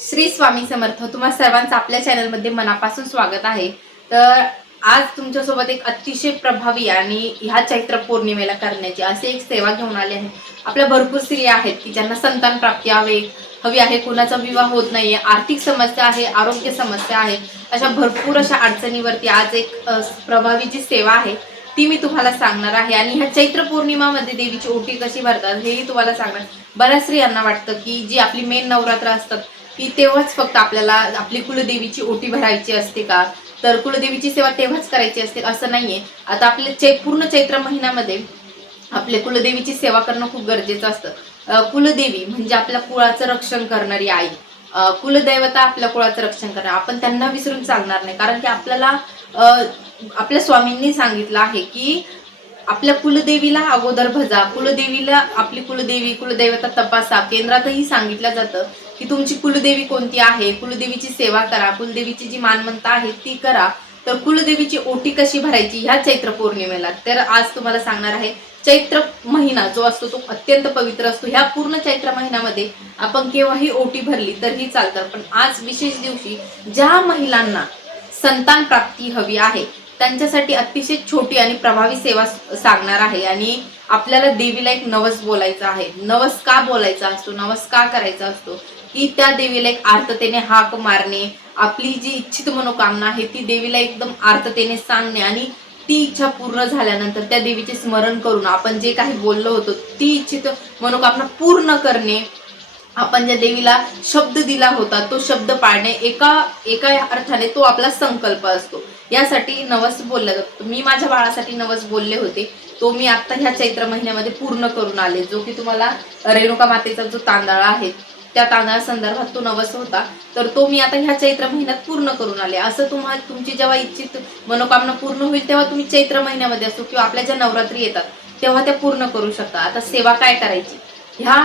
श्री स्वामी समर्थ। तुम्हा सर्वांचं आपल्या चॅनलमध्ये मनापासून स्वागत आहे। तर आज तुमच्यासोबत एक अतिशय प्रभावी आणि ह्या चैत्र पौर्णिमेला करण्याची अशी एक सेवा घेऊन आली आहे। आपल्या भरपूर स्त्रिया आहेत की ज्यांना संतान प्राप्ती हवी आहे, कोणाचा विवाह होत नाहीये, आर्थिक समस्या आहे, आरोग्य समस्या आहे, अशा भरपूर अशा अडचणीवरती आज एक प्रभावी जी सेवा आहे ती मी तुम्हाला सांगणार आहे। आणि ह्या चैत्र पौर्णिमामध्ये देवीची ओटी कशी भरतात हेही तुम्हाला सांगणार। बऱ्याच स्त्रियांना वाटतं की जी आपली मेन नवरात्र असतात की तेव्हाच फक्त आपल्याला आपली कुलदेवीची ओटी भरायची असते का, तर कुलदेवीची सेवा तेव्हाच करायची असते असं नाहीये। आता आपले पूर्ण चैत्र महिन्यामध्ये आपले कुलदेवीची सेवा करणं खूप गरजेचं असतं। कुलदेवी म्हणजे आपल्या कुळाचं रक्षण करणारी आई, कुलदैवता आपल्या कुळाचं रक्षण करणार। आपण त्यांना विसरून चालणार नाही, कारण की आपल्याला आपल्या स्वामींनी सांगितलं आहे की आपल्या कुलदेवीला अगोदर भजा, कुलदेवीला आपली कुलदेवी कुलदैवता तपासा। केंद्रातही सांगितलं जातं की तुमची कुलदेवी कोणती आहे, कुलदेवीची सेवा करा, कुलदेवीची जी मानमंता आहे ती करा। तर कुलदेवीची ओटी कशी भरायची ह्या चैत्र पौर्णिमेला, तर आज तुम्हाला सांगणार आहे। चैत्र महिना जो असतो तो अत्यंत पवित्र असतो। ह्या पूर्ण चैत्र महिन्यामध्ये आपण केव्हाही ओटी भरली तरीही चालतं, पण आज विशेष दिवशी ज्या महिलांना संतान प्राप्ती हवी आहे त्यांच्यासाठी अतिशय छोटी आणि प्रभावी सेवा सांगणार आहे। आणि आपल्याला देवीला एक नवस बोलायचा आहे। नवस का बोलायचा असतो, नवस का करायचा असतो, की त्या देवीला एक आर्ततेने हाक मारणे, आपली जी इच्छित मनोकामना आहे ती देवीला एकदम आर्ततेने सांगणे, आणि ती इच्छा पूर्ण झाल्यानंतर त्या देवीचे स्मरण करून आपण जे काही बोललो होतो ती इच्छित मनोकामना पूर्ण करणे। आपण ज्या देवीला शब्द दिला होता तो शब्द पाळणे, एका एका अर्थाने तो आपला संकल्प असतो। यासाठी नवस बोलला जातो। मी माझ्या बाळासाठी नवस बोलले होते, तो मी आता ह्या चैत्र महिन्यामध्ये पूर्ण करून आले, जो की तुम्हाला रेणुका मातेचा जो तांदळा आहे त्या तांदळासंदर्भात तो नवस होता, तर तो मी आता ह्या चैत्र महिन्यात पूर्ण करून आले। असं तुम्हाला तुमची जेव्हा इच्छित मनोकामना पूर्ण होईल तेव्हा तुम्ही चैत्र महिन्यामध्ये असो किंवा आपल्या ज्या नवरात्री येतात तेव्हा त्या पूर्ण करू शकता। आता सेवा काय करायची ह्या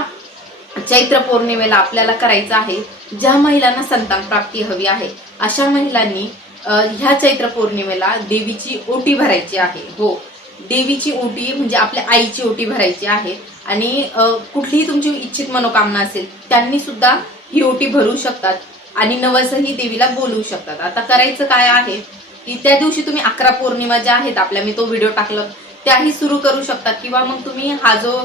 चैत्र पौर्णिमेला आपल्याला करायचं आहे, ज्या महिलांना संतान प्राप्ती हवी आहे अशा महिलांनी ह्या चैत्र पौर्णिमेला देवीची ओटी भरायची आहे। हो, देवीची ओटी म्हणजे आपल्या आईची ओटी भरायची आहे। आणि कुठलीही तुमची इच्छित मनोकामना असेल त्यांनी सुद्धा ही ओटी भरू शकतात आणि नवसही देवीला बोलवू शकतात। आता करायचं काय आहे की त्या दिवशी तुम्ही 11 पौर्णिमा ज्या आहेत आपल्या, मी तो व्हिडिओ टाकला त्याही सुरू करू शकतात, किंवा मग तुम्ही हा जो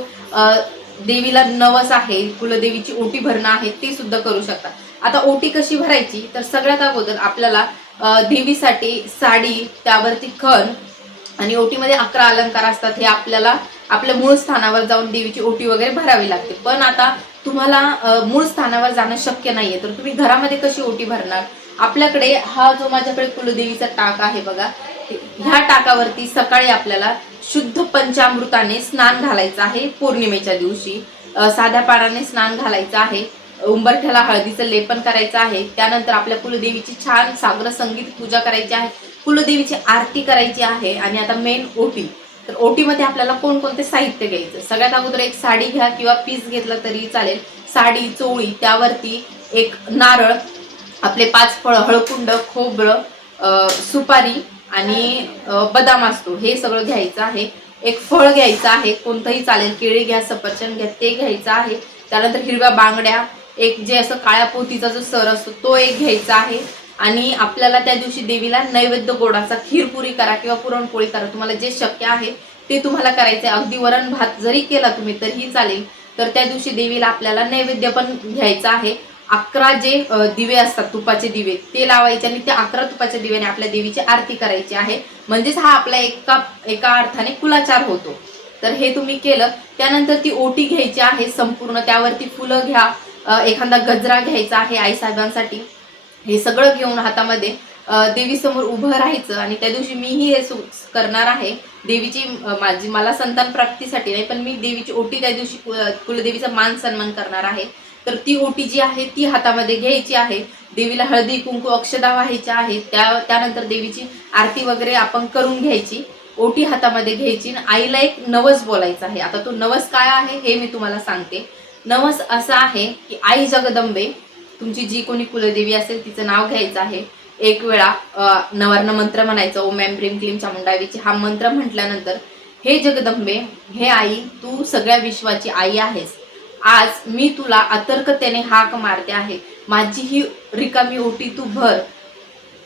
देवीला नवस आहे, कुलदेवीची ओटी भरणं आहे ते सुद्धा करू शकता। आता ओटी कशी भरायची, तर सगळ्यात अगोदर आपल्याला देवीसाठी साडी, त्यावरती खण, आणि ओटीमध्ये 11 अलंकार असतात, हे आपल्याला आपल्या मूळ स्थानावर जाऊन देवीची ओटी वगैरे भरावी लागते। पण आता तुम्हाला मूळ स्थानावर जाणं शक्य नाहीये, तर तुम्ही घरामध्ये कशी ओटी भरणार। आपल्याकडे हा जो माझ्याकडे कुलदेवीचा टाक आहे बघा, ह्या टाकावरती सकाळी आपल्याला शुद्ध पंचामृताने स्नान घालायचं आहे। पौर्णिमेच्या दिवशी साध्या पाण्याने स्नान घालायचं आहे, उंबरठ्याला हळदीचं लेपन करायचं आहे। त्यानंतर आपल्या कुलदेवीची छान साग्र संगीत पूजा करायची आहे, कुलदेवीची आरती करायची आहे। आणि आता मेन ओटी, तर ओटीमध्ये आपल्याला कोणकोणते साहित्य घ्यायचं, सगळ्यात अगोदर एक साडी घ्या किंवा पीस घेतला तरी चालेल, साडी, चोळी, त्यावरती एक नारळ, आपले 5 फळ, हळकुंड, खोबरं, सुपारी आणि बदाम असतो, हे सगळं घ्यायचं आहे। एक फळ घ्यायचं आहे, कोणतंही चालेल, केळी घ्या, सफरचंद घ्या, ते घ्यायचं आहे। त्यानंतर हिरव्या बांगड्या, एक जे असं काळ्या पोतीचा जो सर असतो तो एक घ्यायचा आहे। आणि आपल्याला त्या दिवशी देवीला नैवेद्य गोडाचा, खीरपुरी करा किंवा पुरणपोळी करा, तुम्हाला जे शक्य आहे ते तुम्हाला करायचं आहे। अगदी वरण भात जरी केला तुम्ही तरीही चालेल। तर त्या दिवशी देवीला आपल्याला नैवेद्य पण घ्यायचा आहे। 11 जे दिवे असतात, तुपाचे दिवे, ते लावायचे आणि त्या 11 तुपाच्या दिव्याने आपल्या देवीची आरती करायची आहे। म्हणजेच हा आपला एका अर्थाने कुलाचार होतो। तर हे तुम्ही केलं, त्यानंतर ती ओटी घ्यायची आहे संपूर्ण, त्यावरती फुलं घ्या, एखादा गजरा घ्यायचा आहे आईसाहेबांसाठी। हे सगळं घेऊन हातामध्ये देवीसमोर उभं राहायचं। आणि त्या दिवशी मीही हे करणार आहे देवीची, मला संतान प्राप्तीसाठी नाही, पण मी देवीची ओटी त्या दिवशी कुलदेवीचा मान सन्मान करणार आहे। तर ती ओटी जी आहे ती हातामध्ये घ्यायची आहे, देवीला हळदी कुंकू अक्षदा व्हायच्या आहे, त्यानंतर देवीची आरती वगैरे आपण करून घ्यायची, ओटी हातामध्ये घ्यायची आणि आईला एक नवस बोलायचा आहे। आता तो नवस काय आहे हे मी तुम्हाला सांगते। नवस असा आहे की आई जगदंबे, तुमची जी कोणी कुलदेवी असेल तिचं नाव घ्यायचं आहे। एक वेळा नवर्ण मंत्र म्हणायचा, ओम ऐं ह्रीं क्लीं चामुंडावीची, हा मंत्र म्हटल्यानंतर, हे जगदंबे, हे आई, तू सगळ्या विश्वाची आई आहेस, आज मी तुला आतर्कतेने हाक मारते आहे, माझी ही रिकामी ओटी तू भर,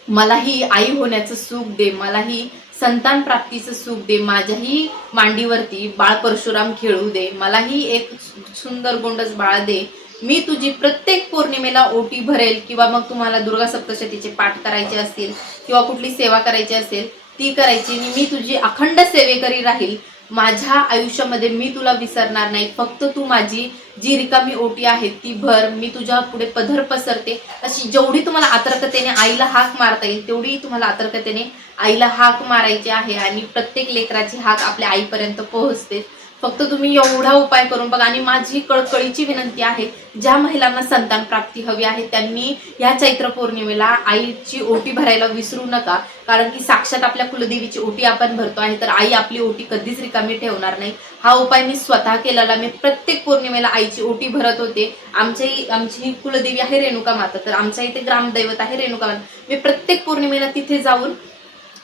मलाही आई होण्याचं सुख दे, मलाही संतान प्राप्तीचं सुख दे, माझ्याही मांडीवरती बाळ परशुराम खेळू दे, मलाही एक सुंदर गोंडस बाळ दे, मी तुझी प्रत्येक पौर्णिमेला ओटी भरेल, किंवा मग तुम्हाला दुर्गा सप्तशतीचे पाठ करायचे असतील किंवा कुठली सेवा करायची असेल ती करायची, मी तुझी अखंड सेवेकरी राहील, माझ्या आयुष्यामध्ये मी तुला विसरणार नाही, फक्त तू माझी जी रिकामी ओटी आहे ती भर, मी तुझ्या पुढे पदर पसरते. अशी जेवढी तुम्हाला आतर्कतेने आईला हाक मारता येईल तेवढी तुम्हाला आतर्कतेने आईला हाक मारायची आहे, आणि प्रत्येक लेकराची हाक आपल्या आईपर्यंत पोहोचते. फक्त तुम्ही एवढा उपाय करून बघा. आणि माझी कळकळीची विनंती आहे, ज्या महिलांना संतान प्राप्ती हवी आहे त्यांनी या चैत्र पौर्णिमेला आईची ओटी भरायला विसरू नका, कारण की साक्षात आपल्या कुलदेवीची ओटी आपण भरतो आहे, तर आई आपली ओटी कधीच रिकामी ठेवणार नाही. हा उपाय मी स्वतः केलेला. मी प्रत्येक पौर्णिमेला आईची ओटी भरत होते. आमची कुलदेवी आहे रेणुका माता, तर आमच्या इथे ग्रामदैवत आहे रेणुका माता. मी प्रत्येक पौर्णिमेला तिथे जाऊन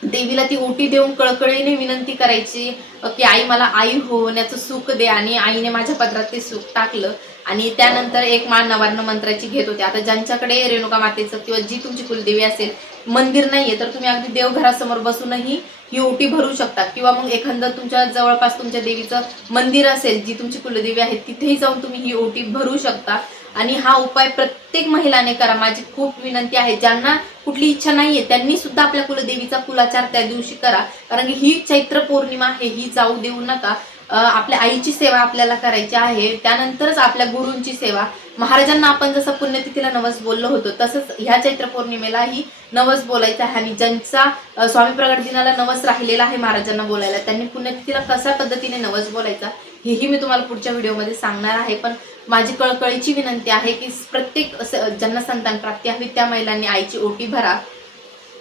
देवीला ती ओटी देऊन कळकळीने विनंती करायची की आई मला आई होण्याचं सुख दे, आणि आईने माझ्या पदरात ते सुख टाकलं. आणि त्यानंतर एक माळ नवार्ण मंत्राची घेत होते. आता ज्यांच्याकडे रेणुका मातेचं किंवा जी तुमची कुलदेवी असेल मंदिर नाहीये, तर तुम्ही अगदी देवघरासमोर बसूनही ही ओटी भरू शकता, किंवा मग एखादं तुमच्या जवळपास तुमच्या देवीचं मंदिर असेल जी तुमची कुलदेवी आहे तिथेही जाऊन तुम्ही ही ओटी भरू शकता. आणि हा उपाय प्रत्येक महिलाने करा, माझी खूप विनंती आहे. ज्यांना कुठली इच्छा नाहीये त्यांनी सुद्धा आपल्या कुलदेवीचा कुलाचार त्या दिवशी करा, कारण की ही चैत्र पौर्णिमा आहे, ही जाऊ देऊ नका. आपल्या आईची सेवा आपल्याला करायची आहे, त्यानंतरच आपल्या गुरूंची सेवा. महाराजांना आपण जसं पुण्यतिथीला नवस बोललो होतो तसंच ह्या चैत्र पौर्णिमेलाही नवस बोलायचा आहे. आणि ज्यांचा स्वामी प्रगट दिनाला नवस राहिलेला आहे महाराजांना बोलायला, त्यांनी पुण्यतिथीला कशा पद्धतीने नवस बोलायचा हेही मी तुम्हाला पुढच्या व्हिडिओमध्ये सांगणार आहे. पण माझी कळकळीची विनंती आहे की प्रत्येक ज्यांना संतान प्राप्ती हवी त्या महिलांनी आईची ओटी भरा,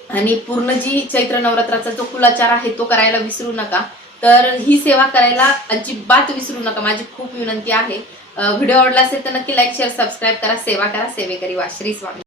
आणि पूर्ण जी चैत्र नवरात्राचा जो कुलाचार आहे तो करायला विसरू नका. तर ही सेवा करायला अजिबात विसरू नका, माझी खूप विनंती आहे. व्हिडिओ आवडला असेल तर नक्की लाईक शेअर सबस्क्राईब करा. सेवा करा, सेवेकरी वा. श्री स्वामी.